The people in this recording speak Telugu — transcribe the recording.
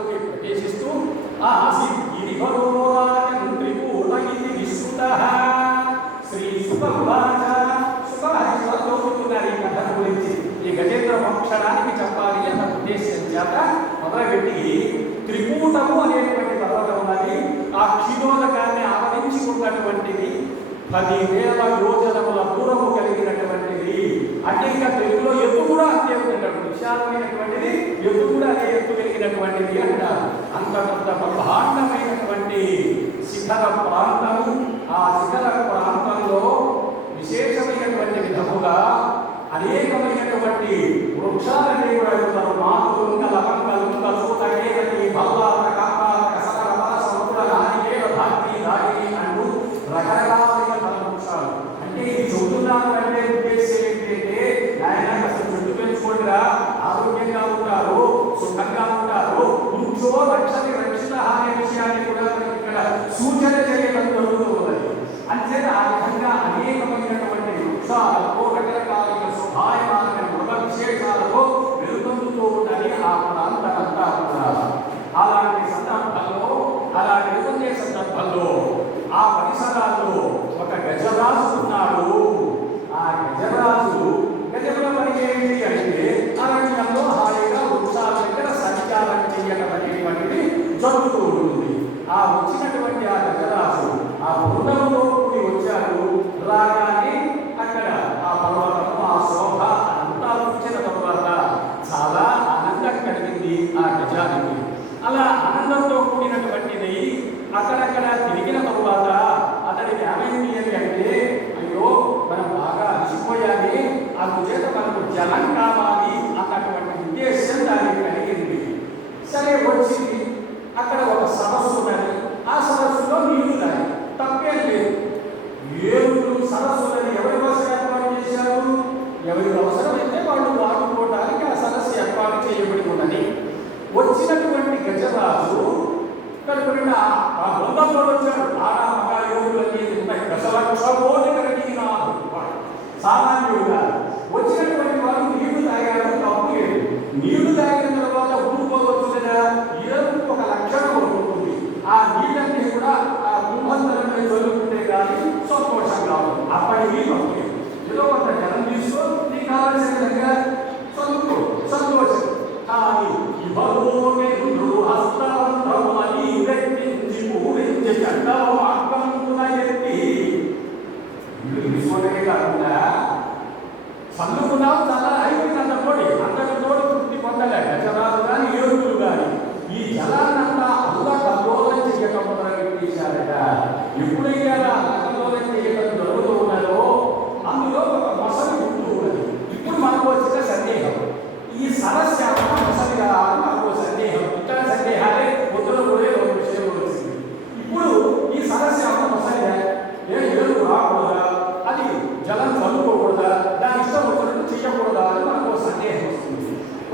రాజ్యంలోకి ప్రవేశిస్తూ ఆ సిద్ధిరిభరోరాజం త్రికూట ఇది విశ్రుతః శ్రీ సుఖవాచ సుఖవాచతో చెబుతున్నారు ఈ కథ గురించి. ఈ గజేంద్ర మోక్షానికి చెప్పాలి అన్న ఉద్దేశం చేత మొదలుపెట్టి త్రికూటము అనేటువంటి పర్వతం ఉన్నది. ఆ క్షీరోదకాన్ని ఆవరించి ఉన్నటువంటిది 10,000 యోజనముల దూరము కలిగినటువంటిది. అంటే ఇంకా తెలుగులో ఎత్తు కూడా అంతే ఉన్నటువంటి విశాలమైనటువంటిది, ఎత్తు కూడా అదే ఎత్తు కలిగినటువంటిది అంటారు. అంత కొంత బ్రహ్మాండమైనటువంటి శిఖర ప్రాంతము. ఆ శిఖర ప్రాంతంలో విశేషమైనటువంటి విధముగా అనేకమైనటువంటి వృక్షాలన్నీ కూడా ఉంటారు. మాతులు లవంగలు కలుతకేరని బల్లాల కాపాల కసరవ సముద్ర నారికేల భాగ్య దాగిని అంటూ రకరకాలైన వృక్షాలు. అంటే ఇది చెబుతున్నాను అంటే ఉద్దేశం ఏంటంటే ఆయన అసలు చెట్టు పెంచుకోండిరా, ఆరోగ్యంగా ఉంటారు, సుఖంగా ఉంటారు, వృక్షో రక్షని రక్షిత అనే విషయాన్ని కూడా ఇక్కడ సూచన చేయడం జరుగుతూ ఉన్నది. అంతేత ఆ విధంగా అనేకమైనటువంటి వృక్షాలతో రకరకాలైన శుభాయమాన మృగ విశేషాలతో వెలుగొందుతూ ఉన్నది ఆ ప్రాంతమంతా కూడా. అలాంటి సందర్భంలో, అలా వెలుగొందే సందర్భంలో ఆ పరిసరాల్లో ఒక గజరాజు ఉన్నాడు. ఆ గజరాజు గజముల పని ఏమిటి అంటే అరణ్యంలో హాయిగా వృక్షాల దగ్గర సంచారం చేయడం అనేటువంటిది జరుగుతూ ఉంటుంది. ఆ వచ్చినటువంటి ఆ గజరాజు ఆ బృందంలో కూడి వచ్చాడు. రాగానే అక్కడ ఆ పర్వతము, ఆ శోభ అంతా వచ్చిన తర్వాత చాలా ఆనందం కలిగింది ఆ గజానికి. అలా ఆనందంతో కూడినటువంటిది అక్కడక్కడ తిరిగిన తరువాత అతడికి ఏమైంది అంటే అయ్యో మనం బాగా అలసిపోయాలి, అందుచేత మనకు జలం కావాలి అన్నటువంటి ఉద్దేశం దానికి కలిగింది. సరే వచ్చింది. అక్కడ ఒక సరస్సు ఉన్నది. ఆ సరస్సులో నీళ్లు ఉన్నాయి, తప్పేం లేదు. ఏడుగురు సరస్సులని ఎవరి కోసం ఏర్పాటు చేశారు? ఎవరి అవసరమైతే వాళ్ళు వాడుకోవడానికి ఆ సరస్సు ఏర్పాటు చేయబడి ఉన్నది. వచ్చినటువంటి గజరాజు కనుక ఆ బృందంలో వచ్చాడు. ఆరా మహాయోగులన్నీ ఉన్నాయి, 10,00,000 కోటి